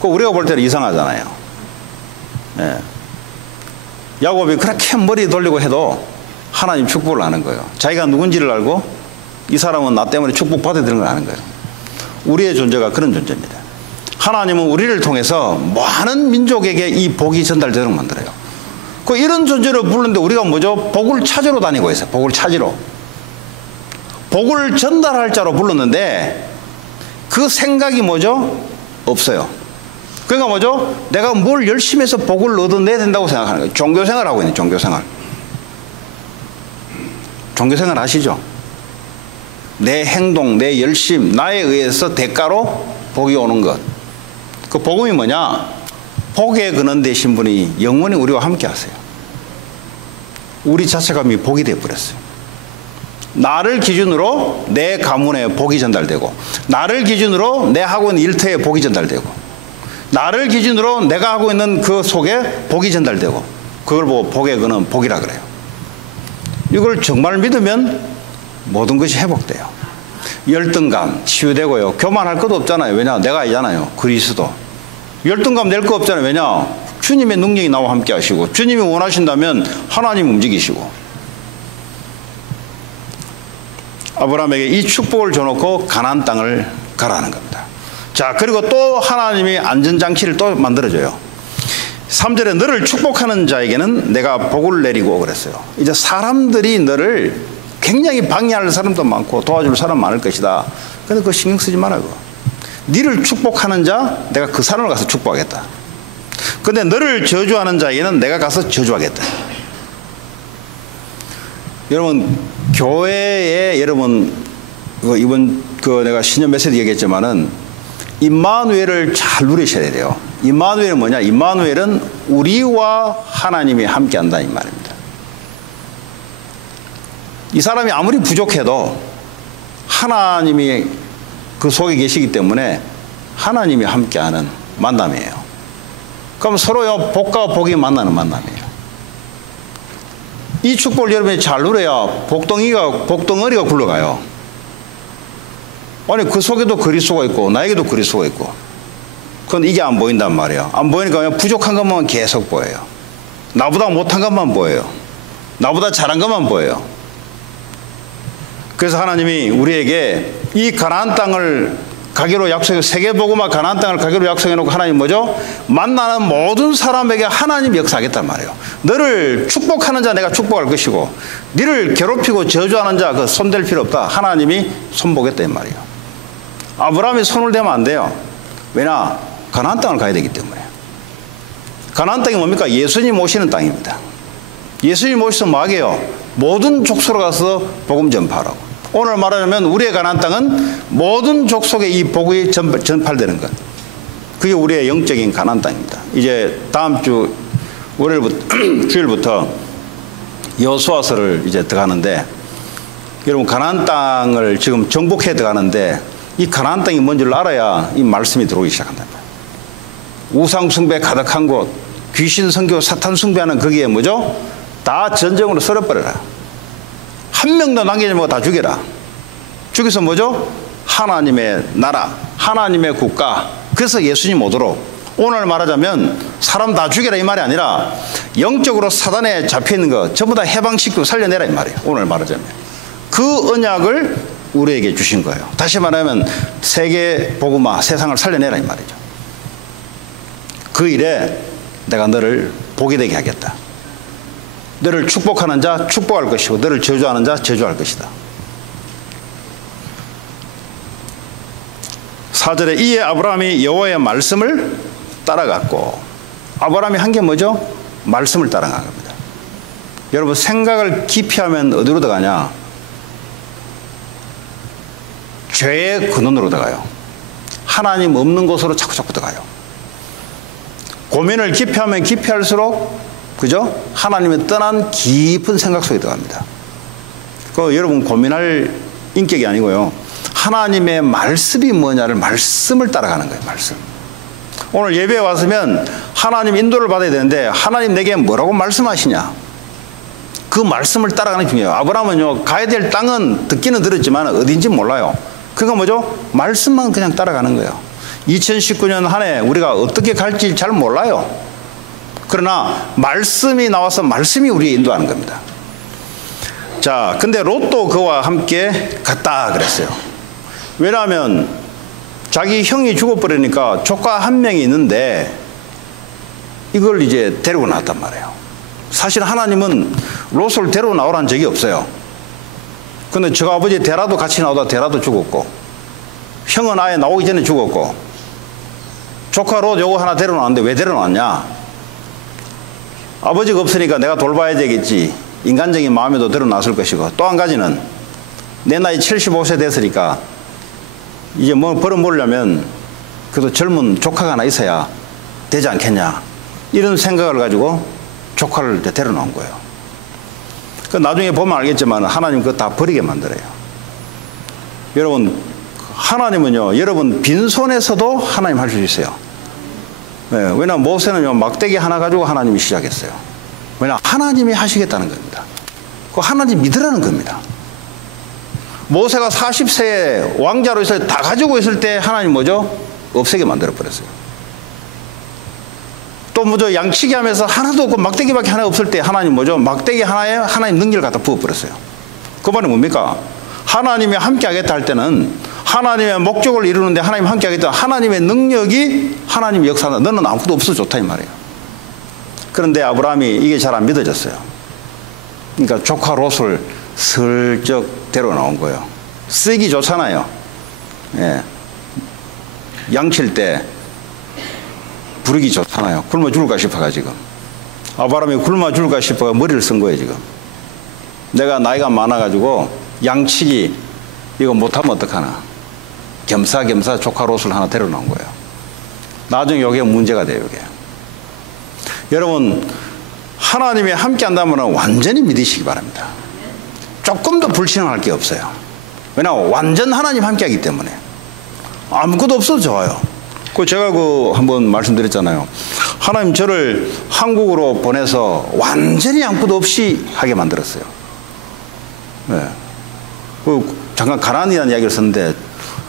그 우리가 볼 때는 이상하잖아요. 예. 야곱이 그렇게 머리 돌리고 해도 하나님 축복을 하는 거예요. 자기가 누군지를 알고 이 사람은 나 때문에 축복받아야 되는 걸 아는 거예요. 우리의 존재가 그런 존재입니다. 하나님은 우리를 통해서 많은 민족에게 이 복이 전달되도록 만들어요. 그 이런 존재를 부르는데 우리가 뭐죠? 복을 찾으러 다니고 있어요. 복을 찾으러. 복을 전달할 자로 불렀는데 그 생각이 뭐죠? 없어요. 그러니까 뭐죠? 내가 뭘 열심히 해서 복을 얻어내야 된다고 생각하는 거예요. 종교생활 하고 있는 종교생활. 종교생활 아시죠? 내 행동, 내 열심, 나에 의해서 대가로 복이 오는 것. 그 복음이 뭐냐? 복에 근원되신 분이 영원히 우리와 함께 하세요. 우리 자체가 이미 복이 되어버렸어요. 나를 기준으로 내 가문에 복이 전달되고, 나를 기준으로 내 하고 있는 일터에 복이 전달되고, 나를 기준으로 내가 하고 있는 그 속에 복이 전달되고, 그걸 보고 복의 근원 복이라 그래요. 이걸 정말 믿으면 모든 것이 회복돼요. 열등감 치유되고요. 교만할 것도 없잖아요. 왜냐? 내가 아니잖아요. 그리스도. 열등감 낼 거 없잖아요. 왜냐? 주님의 능력이 나와 함께 하시고, 주님이 원하신다면 하나님 움직이시고. 아브라함에게 이 축복을 줘놓고 가나안 땅을 가라는 겁니다. 자, 그리고 또 하나님이 안전장치를 또 만들어줘요. 3절에 너를 축복하는 자에게는 내가 복을 내리고 그랬어요. 이제 사람들이 너를 굉장히 방해할 사람도 많고 도와줄 사람 많을 것이다. 근데 그거 신경 쓰지 말아요. 너를 축복하는 자, 내가 그 사람을 가서 축복하겠다. 근데 너를 저주하는 자에게는 내가 가서 저주하겠다. 여러분, 교회에 여러분, 이번 내가 신년 메시지 얘기했지만은 임마누엘을 잘 누리셔야 돼요. 임마누엘은 뭐냐? 임마누엘은 우리와 하나님이 함께 한다 이 말입니다. 이 사람이 아무리 부족해도 하나님이 그 속에 계시기 때문에 하나님이 함께하는 만남이에요. 그럼 서로요 복과 복이 만나는 만남이에요. 이 축복을 여러분이 잘 누려야 복덩어리가 굴러가요. 아니 그 속에도 그리스도가 있고 나에게도 그리스도가 있고. 그건 이게 안 보인단 말이에요. 안 보이니까 그냥 부족한 것만 계속 보여요. 나보다 못한 것만 보여요. 나보다 잘한 것만 보여요. 그래서 하나님이 우리에게 이 가나안 땅을 가기로 약속해, 세계복음화 가나안 땅을 가기로 약속해 놓고 하나님 뭐죠? 만나는 모든 사람에게 하나님 역사하겠단 말이에요. 너를 축복하는 자 내가 축복할 것이고, 너를 괴롭히고 저주하는 자 그 손댈 필요 없다. 하나님이 손보겠다 이 말이에요. 아브라함이 손을 대면 안 돼요. 왜냐? 가나안 땅을 가야 되기 때문에. 가나안 땅이 뭡니까? 예수님 오시는 땅입니다. 예수님 오셔서 뭐 하게요? 모든 족속으로 가서 복음 전파하라고. 오늘 말하자면 우리의 가나안 땅은 모든 족속에 이 복이 전파되는 것. 그게 우리의 영적인 가나안 땅입니다. 이제 다음 주 월요일부터 주일부터 여호수아서를 이제 들어가는데, 여러분 가나안 땅을 지금 정복해 들어가는데 이 가나안 땅이 뭔지를 알아야 이 말씀이 들어오기 시작한다. 우상 숭배 가득한 곳, 귀신 선교 사탄 숭배하는 거기에 뭐죠? 다 전쟁으로 썰어버려라. 한 명도 남기지 말고 다 죽여라. 죽여서 뭐죠? 하나님의 나라, 하나님의 국가. 그래서 예수님 오도록. 오늘 말하자면 사람 다 죽여라 이 말이 아니라 영적으로 사단에 잡혀있는 거 전부 다 해방시키고 살려내라 이 말이에요. 오늘 말하자면 그 언약을 우리에게 주신 거예요. 다시 말하면 세계 복음화, 세상을 살려내라 이 말이죠. 그 일에 내가 너를 복이 되게 하겠다. 너를 축복하는 자 축복할 것이고 너를 저주하는 자 저주할 것이다. 4절에 이에 아브라함이 여호와의 말씀을 따라갔고, 아브라함이 한 게 뭐죠? 말씀을 따라간 겁니다. 여러분 생각을 깊이 하면 어디로 들어가냐? 죄의 근원으로 들어가요. 하나님 없는 곳으로 자꾸 들어가요. 고민을 깊이 하면 깊이 할수록, 그죠? 하나님의 떠난 깊은 생각 속에 들어갑니다. 그 여러분 고민할 인격이 아니고요. 하나님의 말씀이 뭐냐를 말씀을 따라가는 거예요. 말씀. 오늘 예배에 왔으면 하나님 인도를 받아야 되는데 하나님 내게 뭐라고 말씀하시냐. 그 말씀을 따라가는 게 중요해요. 아브라함은요, 가야 될 땅은 듣기는 들었지만 어딘지 몰라요. 그거 뭐죠? 말씀만 그냥 따라가는 거예요. 2019년 한 해 우리가 어떻게 갈지 잘 몰라요. 그러나 말씀이 나와서 말씀이 우리에 인도하는 겁니다. 자, 근데 롯도 그와 함께 갔다 그랬어요. 왜냐하면 자기 형이 죽어버리니까 조카 한 명이 있는데 이걸 이제 데리고 나왔단 말이에요. 사실 하나님은 롯을 데리고 나오라는 적이 없어요. 근데 저 아버지 데라도 같이 나오다 데라도 죽었고, 형은 아예 나오기 전에 죽었고, 조카 롯 요거 하나 데리고 나왔는데 왜 데리고 나왔냐? 아버지가 없으니까 내가 돌봐야 되겠지. 인간적인 마음에도 데리고 나왔을 것이고, 또 한 가지는 내 나이 75세 됐으니까 이제 뭐 벌어먹으려면 그래도 젊은 조카가 하나 있어야 되지 않겠냐. 이런 생각을 가지고 조카를 데리고 나온 거예요. 그 나중에 보면 알겠지만 하나님 그거 다 버리게 만들어요. 여러분, 하나님은요, 여러분 빈손에서도 하나님 할 수 있어요. 네, 왜냐하면 모세는요, 막대기 하나 가지고 하나님이 시작했어요. 왜냐하면 하나님이 하시겠다는 겁니다. 그 하나님 믿으라는 겁니다. 모세가 40세에 왕자로 있을 때 다 가지고 있을 때 하나님 뭐죠? 없애게 만들어 버렸어요. 또 뭐죠? 양치기 하면서 하나도 없고 막대기밖에 하나 없을 때 하나님 뭐죠? 막대기 하나에 하나님 능력을 갖다 부어버렸어요. 그 말은 뭡니까? 하나님이 함께 하겠다 할 때는 하나님의 목적을 이루는데 하나님 함께 하겠다. 하나님의 능력이 하나님의 역사다. 너는 아무것도 없어 좋다 이 말이에요. 그런데 아브라함이 이게 잘 안 믿어졌어요. 그러니까 조카 롯을 슬쩍 데려 나온 거예요. 쓰기 좋잖아요. 예. 양칠 때 부르기 좋잖아요. 굶어 죽을까 싶어가 지금. 아브라함이 굶어 죽을까 싶어가 머리를 쓴 거예요 지금. 내가 나이가 많아가지고 양치기 이거 못하면 어떡하나. 겸사겸사 조카 롯을 하나 데려 나온 거예요. 나중에 이게 문제가 돼요. 이게. 여러분, 하나님이 함께 한다면 완전히 믿으시기 바랍니다. 조금도 불신앙할 게 없어요. 왜냐하면 완전 하나님 함께 하기 때문에. 아무것도 없어도 좋아요. 제가 한번 말씀드렸잖아요. 하나님 저를 한국으로 보내서 완전히 아무것도 없이 하게 만들었어요. 네. 잠깐 가난이라는 이야기를 썼는데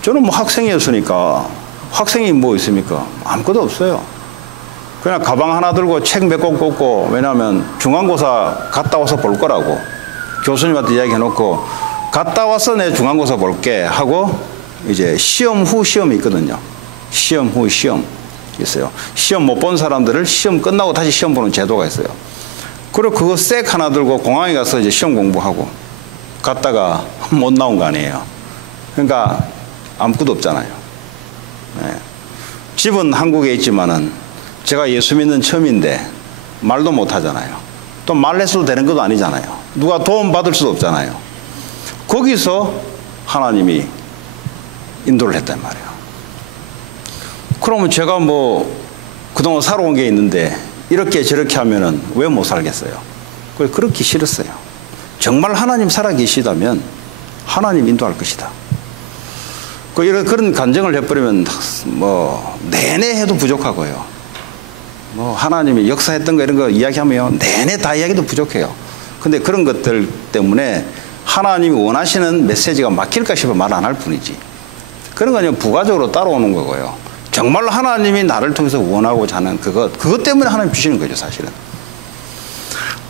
저는 뭐 학생이었으니까 학생이 뭐 있습니까? 아무것도 없어요. 그냥 가방 하나 들고 책 몇 권 꽂고, 왜냐하면 중간고사 갔다 와서 볼 거라고 교수님한테 이야기해놓고 갔다 와서 내 중간고사 볼게 하고 이제 시험 후 시험이 있거든요. 시험 후 시험 있어요. 시험 못 본 사람들을 시험 끝나고 다시 시험 보는 제도가 있어요. 그리고 그거 색 하나 들고 공항에 가서 이제 시험 공부하고 갔다가 못 나온 거 아니에요. 그러니까 아무것도 없잖아요. 네. 집은 한국에 있지만은 제가 예수 믿는 처음인데 말도 못 하잖아요. 또 말해서도 되는 것도 아니잖아요. 누가 도움 받을 수도 없잖아요. 거기서 하나님이 인도를 했단 말이에요. 그러면 제가 뭐 그동안 살아온 게 있는데 이렇게 저렇게 하면은 왜 못 살겠어요? 그렇게 싫었어요. 정말 하나님 살아계시다면 하나님 인도할 것이다. 그런 간증을 해버리면 뭐 내내 해도 부족하고요. 뭐 하나님이 역사했던 거 이런 거 이야기하면 내내 다 이야기도 부족해요. 근데 그런 것들 때문에 하나님이 원하시는 메시지가 막힐까 싶어 말 안 할 뿐이지. 그런 건 부가적으로 따라오는 거고요. 정말 하나님이 나를 통해서 원하고자 하는 그것 때문에 하나님 주시는 거죠, 사실은.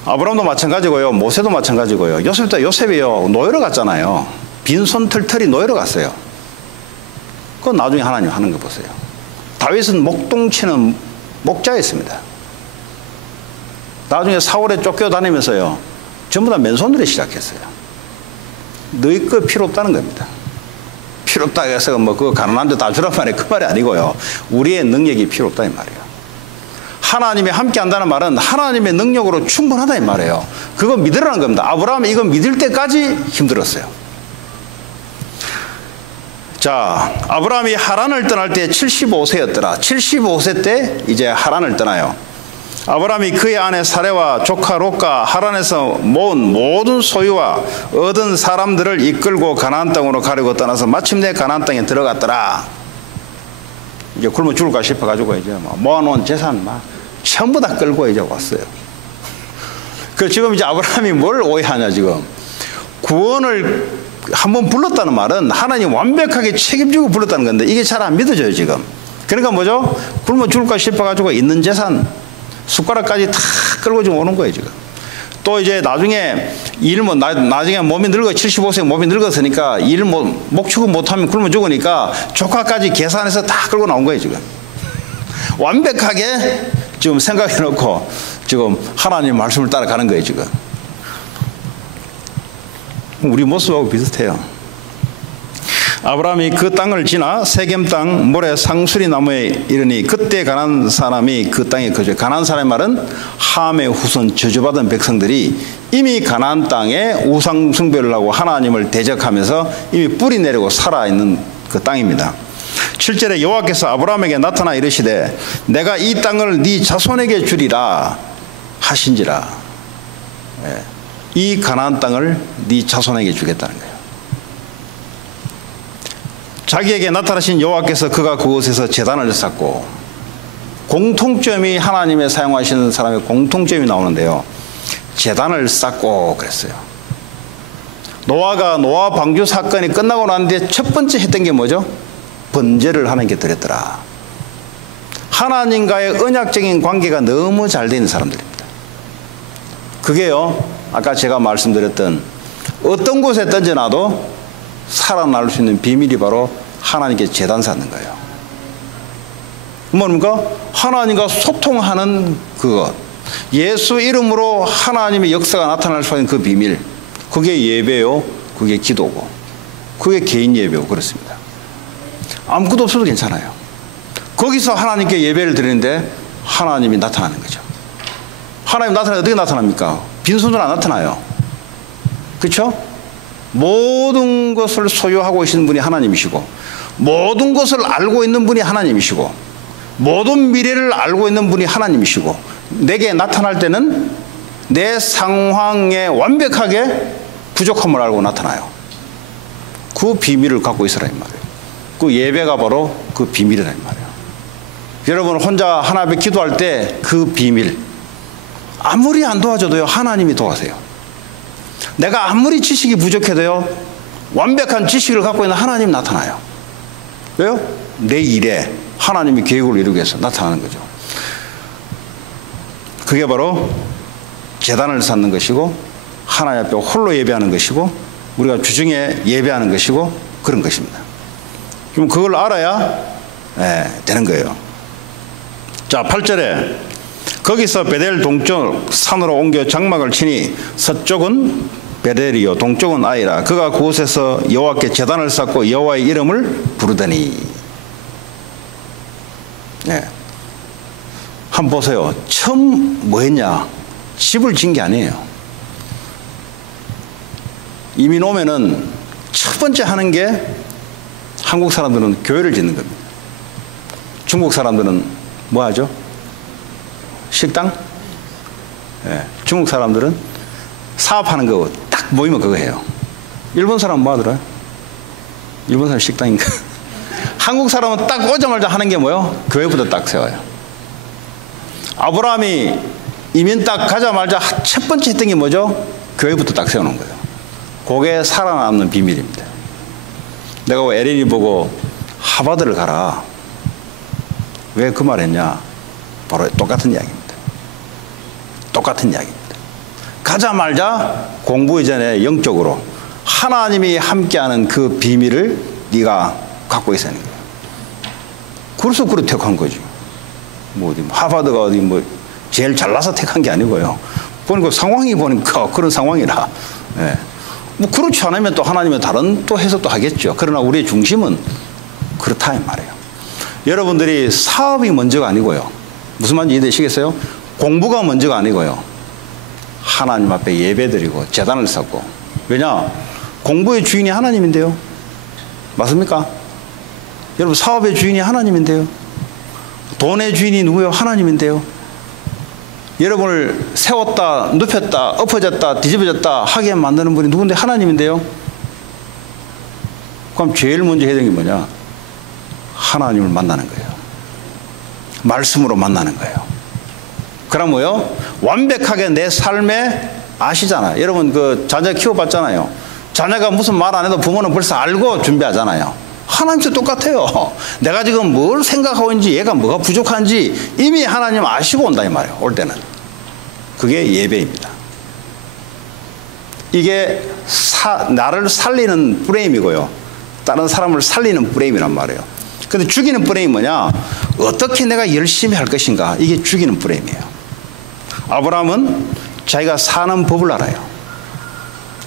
아브라함도 마찬가지고요. 모세도 마찬가지고요. 요셉이요. 노예로 갔잖아요. 빈손 털털이 노예로 갔어요. 그건 나중에 하나님 하는 거 보세요. 다윗은 목동치는 목자였습니다. 나중에 사울에 쫓겨다니면서요. 전부 다 맨손으로 시작했어요. 너희 거 필요 없다는 겁니다. 필요 없다 해서 뭐 그거 가난한 데 다 주란 말이 그 말이 아니고요. 우리의 능력이 필요 없다 이 말이에요. 하나님이 함께 한다는 말은 하나님의 능력으로 충분하다 이 말이에요. 그거 믿으라는 겁니다. 아브라함이 이거 믿을 때까지 힘들었어요. 자, 아브라함이 하란을 떠날 때 75세였더라. 75세 때 이제 하란을 떠나요. 아브라함이 그의 아내 사레와 조카 롯과 하란에서 모은 모든 소유와 얻은 사람들을 이끌고 가나안 땅으로 가려고 떠나서 마침내 가나안 땅에 들어갔더라. 이제 굶어 죽을까 싶어가지고 이제 모아놓은 재산 막 전부 다 끌고 이제 왔어요. 그 지금 이제 아브라함이 뭘 오해하냐 지금. 구원을 한번 불렀다는 말은 하나님 완벽하게 책임지고 불렀다는 건데 이게 잘 안 믿어져요 지금. 그러니까 뭐죠? 굶어 죽을까 싶어가지고 있는 재산 숟가락까지 다 끌고 지금 오는 거예요 지금. 또 이제 나중에 나중에 몸이 늙어 75세 몸이 늙었으니까 일 목축을 못하면 굶어 죽으니까 조카까지 계산해서 다 끌고 나온 거예요 지금. 완벽하게 지금 생각해 놓고 지금 하나님 말씀을 따라가는 거예요 지금. 우리 모습하고 비슷해요. 아브라함이 그 땅을 지나 세겜 땅 모래 상수리 나무에 이르니 그때 가나안 사람이 그 땅에 거주해. 가나안 사람의 말은 함의 후손 저주받은 백성들이 이미 가나안 땅에 우상 숭배를 하고 하나님을 대적하면서 이미 뿌리 내리고 살아있는 그 땅입니다. 7절에 여호와께서 아브라함에게 나타나 이르시되 내가 이 땅을 네 자손에게 주리라 하신지라. 이 가나안 땅을 네 자손에게 주겠다는 거예요. 자기에게 나타나신 여호와께서 그가 그곳에서 제단을 쌓고, 공통점이 하나님의 사용하시는 사람의 공통점이 나오는데요. 제단을 쌓고 그랬어요. 노아 방주 사건이 끝나고 난 뒤에 첫 번째 했던 게 뭐죠? 번제를 하나님께 드렸더라. 하나님과의 언약적인 관계가 너무 잘 되는 사람들입니다. 그게요, 아까 제가 말씀드렸던 어떤 곳에 던져놔도 살아날 수 있는 비밀이 바로 하나님께 제단 쌓는 거예요. 뭡니까? 하나님과 소통하는 그것, 예수 이름으로 하나님의 역사가 나타날 수 있는 그 비밀, 그게 예배요, 그게 기도고, 그게 개인 예배고 그렇습니다. 아무것도 없어도 괜찮아요. 거기서 하나님께 예배를 드리는데 하나님이 나타나는 거죠. 하나님 나타나면 어떻게 나타납니까? 빈손으로 안 나타나요. 그렇죠? 모든 것을 소유하고 계시는 분이 하나님이시고, 모든 것을 알고 있는 분이 하나님이시고, 모든 미래를 알고 있는 분이 하나님이시고, 내게 나타날 때는 내 상황에 완벽하게 부족함을 알고 나타나요. 그 비밀을 갖고 있으라 이 말이에요. 그 예배가 바로 그 비밀이라 이 말이에요. 여러분 혼자 하나 앞에 기도할 때 그 비밀, 아무리 안 도와줘도요 하나님이 도와세요. 내가 아무리 지식이 부족해도요 완벽한 지식을 갖고 있는 하나님 나타나요. 왜요? 내 일에 하나님이 계획을 이루기 위해서 나타나는 거죠. 그게 바로 제단을 쌓는 것이고, 하나님 앞에 홀로 예배하는 것이고, 우리가 주중에 예배하는 것이고, 그런 것입니다. 그럼 그걸 알아야 되는 거예요. 자, 8절에 거기서 베델 동쪽 산으로 옮겨 장막을 치니 서쪽은 베델이요 동쪽은 아이라. 그가 그곳에서 여호와께 제단을 쌓고 여호와의 이름을 부르더니. 한번 보세요. 처음 뭐 했냐? 집을 지은 게 아니에요. 이민 오면은 첫 번째 하는 게, 한국 사람들은 교회를 짓는 겁니다. 중국 사람들은 뭐 하죠? 식당? 중국 사람들은 사업하는 거 딱 모이면 그거 해요. 일본 사람은 뭐 하더라? 일본 사람 식당인가? 한국 사람은 딱 오자마자 하는 게 뭐요? 교회부터 딱 세워요. 아브라함이 이민 딱 가자마자 첫 번째 했던 게 뭐죠? 교회부터 딱 세우는 거예요. 그게 살아남는 비밀입니다. 내가 에린이 보고 하버드를 가라. 왜 그 말 했냐? 바로 똑같은 이야기입니다. 똑같은 이야기입니다. 가자마자 공부 이전에 영적으로 하나님이 함께하는 그 비밀을 네가 갖고 있어야 하는 거예요. 그래서 그렇게 택한 거죠. 뭐 어디 하버드가 어디 뭐 제일 잘나서 택한 게 아니고요. 보니까 상황이 보니까 그런 상황이라. 뭐 그렇지 않으면 또 하나님은 다른 또 해석도 하겠죠. 그러나 우리의 중심은 그렇다 이 말이에요. 여러분들이 사업이 먼저가 아니고요. 무슨 말인지 이해되시겠어요? 공부가 먼저가 아니고요. 하나님 앞에 예배드리고 제단을 쌓고. 왜냐? 공부의 주인이 하나님인데요. 맞습니까? 여러분, 사업의 주인이 하나님인데요. 돈의 주인이 누구요? 하나님인데요. 여러분을 세웠다, 눕혔다, 엎어졌다, 뒤집어졌다 하게 만드는 분이 누군데? 하나님인데요. 그럼 제일 먼저 해야 되는 게 뭐냐? 하나님을 만나는 거예요. 말씀으로 만나는 거예요. 그럼 뭐요? 완벽하게 내 삶에 아시잖아요. 여러분 그 자녀 키워봤잖아요. 자녀가 무슨 말 안 해도 부모는 벌써 알고 준비하잖아요. 하나님도 똑같아요. 내가 지금 뭘 생각하고 있는지, 얘가 뭐가 부족한지 이미 하나님 아시고 온다 이 말이에요. 올 때는. 그게 예배입니다. 이게 나를 살리는 프레임이고요. 다른 사람을 살리는 프레임이란 말이에요. 근데 죽이는 프레임이 뭐냐? 어떻게 내가 열심히 할 것인가? 이게 죽이는 프레임이에요. 아브라함은 자기가 사는 법을 알아요.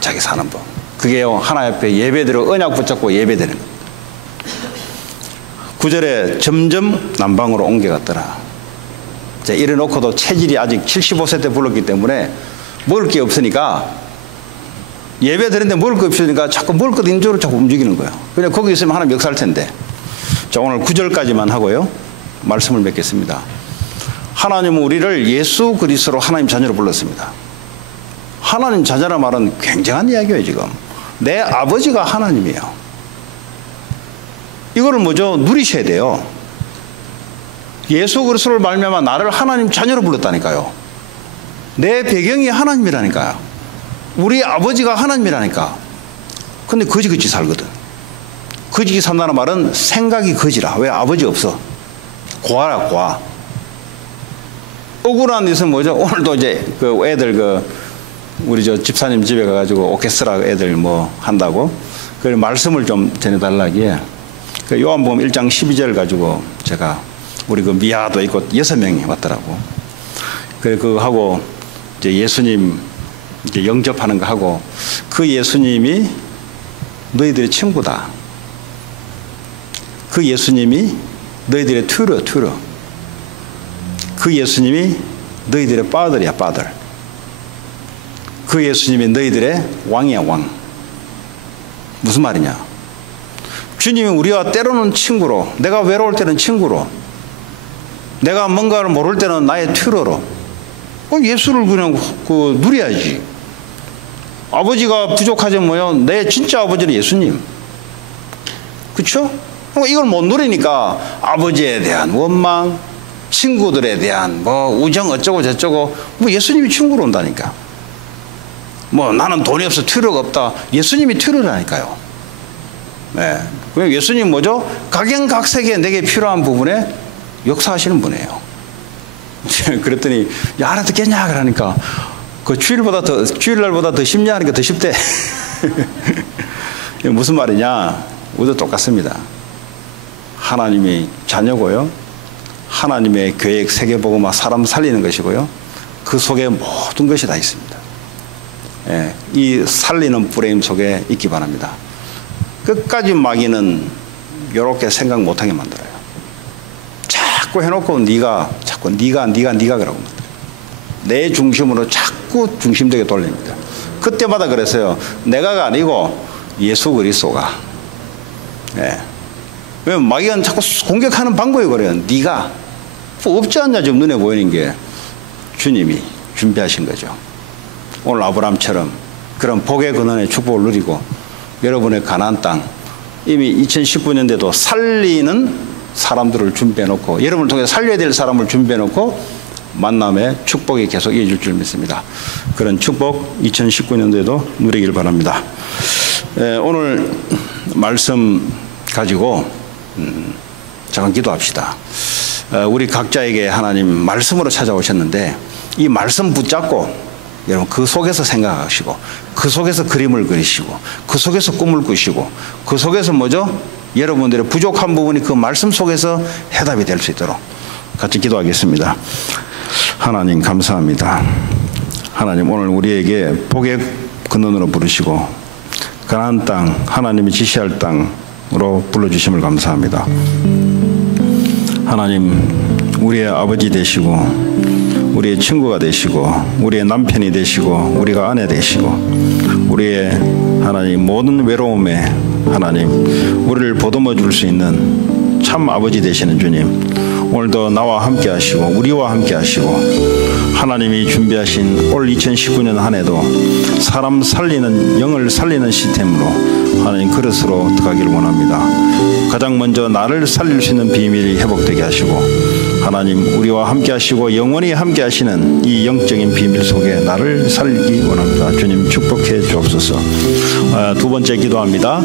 자기 사는 법. 그게요, 하나님 앞에 예배드리고 언약 붙잡고 예배드리는 겁니다. 9절에 점점 남방으로 옮겨갔더라. 이래 놓고도 체질이 아직 75세 때 불렀기 때문에 먹을 게 없으니까, 예배 드리는데 먹을 게 없으니까 자꾸 먹을 것 있는 쪽으로 자꾸 움직이는 거예요. 그냥 거기 있으면 하나님 역사할 텐데. 자, 오늘 9절까지만 하고요, 말씀을 맺겠습니다. 하나님은 우리를 예수 그리스도로 하나님 자녀로 불렀습니다. 하나님 자녀라 말은 굉장한 이야기예요. 지금 내 아버지가 하나님이에요. 이거를 뭐죠? 누리셔야 돼요. 예수 그리스도를 말미암아 나를 하나님 자녀로 불렀다니까요. 내 배경이 하나님이라니까요. 우리 아버지가 하나님이라니까. 근데 거지같이 살거든. 거지같이 산다는 말은 생각이 거지라. 왜? 아버지 없어. 고아라, 고아. 억울한 일은 뭐죠? 오늘도 이제 그 애들 우리 저 집사님 집에 가가지고 오케스트라 애들 뭐 한다고 그 말씀을 좀 전해달라기에 그 요한복음 1장 12절 가지고 제가 우리 그 미아도 있고 6명이 왔더라고. 그래 그거 하고 이제 예수님 이제 영접하는 거 하고, 그 예수님이 너희들의 친구다. 그 예수님이 너희들의 튜러. 그 예수님이 너희들의 빠들이야, 빠들. 그 예수님이 너희들의 왕이야, 왕. 무슨 말이냐? 주님이 우리와 때로는 친구로, 내가 외로울 때는 친구로, 내가 뭔가를 모를 때는 나의 튜러로. 예수를 그냥 누려야지. 아버지가 부족하지 뭐요? 내 진짜 아버지는 예수님. 그렇죠? 이걸 못 누리니까 아버지에 대한 원망, 친구들에 대한 뭐 우정 어쩌고 저쩌고, 뭐 예수님이 친구로 온다니까. 뭐 나는 돈이 없어, 튜러가 없다. 예수님이 튜러라니까요. 네. 예수님 뭐죠? 각양각색의 내게 필요한 부분에 역사하시는 분이에요. 그랬더니 야, 알아듣겠냐 그러니까 그 주일날보다 더 쉽냐 하니까 더 쉽대. 무슨 말이냐? 우리도 똑같습니다. 하나님이 자녀고요. 하나님의 계획 세계복음화 사람 살리는 것이고요. 그 속에 모든 것이 다 있습니다. 예, 이 살리는 프레임 속에 있기 바랍니다. 끝까지 마귀는 이렇게 생각 못하게 만들어요. 자꾸 해놓고 네가 그러고 내 중심으로 자꾸 중심되게 돌립니다. 그때마다 그랬어요. 내가가 아니고 예수 그리스도가. 예. 왜 마귀는 자꾸 공격하는 방법이 그래요. 네가 없지 않냐 지금 눈에 보이는 게. 주님이 준비하신 거죠. 오늘 아브라함처럼 그런 복의 근원의 축복을 누리고 여러분의 가나안 땅 이미 2019년대도 살리는 사람들을 준비해놓고, 여러분을 통해 살려야 될 사람을 준비해놓고 만남의 축복이 계속 이어질 줄 믿습니다. 그런 축복 2019년도에도 누리길 바랍니다. 오늘 말씀 가지고 잠깐 기도합시다. 우리 각자에게 하나님 말씀으로 찾아오셨는데 이 말씀 붙잡고 여러분 그 속에서 생각하시고, 그 속에서 그림을 그리시고, 그 속에서 꿈을 꾸시고, 그 속에서 뭐죠? 여러분들의 부족한 부분이 그 말씀 속에서 해답이 될 수 있도록 같이 기도하겠습니다. 하나님 감사합니다. 하나님 오늘 우리에게 복의 근원으로 부르시고 가나안 땅, 하나님이 지시할 땅으로 불러주심을 감사합니다. 하나님 우리의 아버지 되시고 우리의 친구가 되시고 우리의 남편이 되시고 우리가 아내 되시고 우리의 하나님 모든 외로움에 하나님 우리를 보듬어 줄 수 있는 참 아버지 되시는 주님, 오늘도 나와 함께 하시고 우리와 함께 하시고 하나님이 준비하신 올 2019년 한 해도 사람 살리는, 영을 살리는 시스템으로 하나님 그릇으로 들어가기를 원합니다. 가장 먼저 나를 살릴 수 있는 비밀이 회복되게 하시고 하나님 우리와 함께 하시고 영원히 함께 하시는 이 영적인 비밀 속에 나를 살리기 원합니다. 주님 축복해 주옵소서. 두 번째 기도합니다.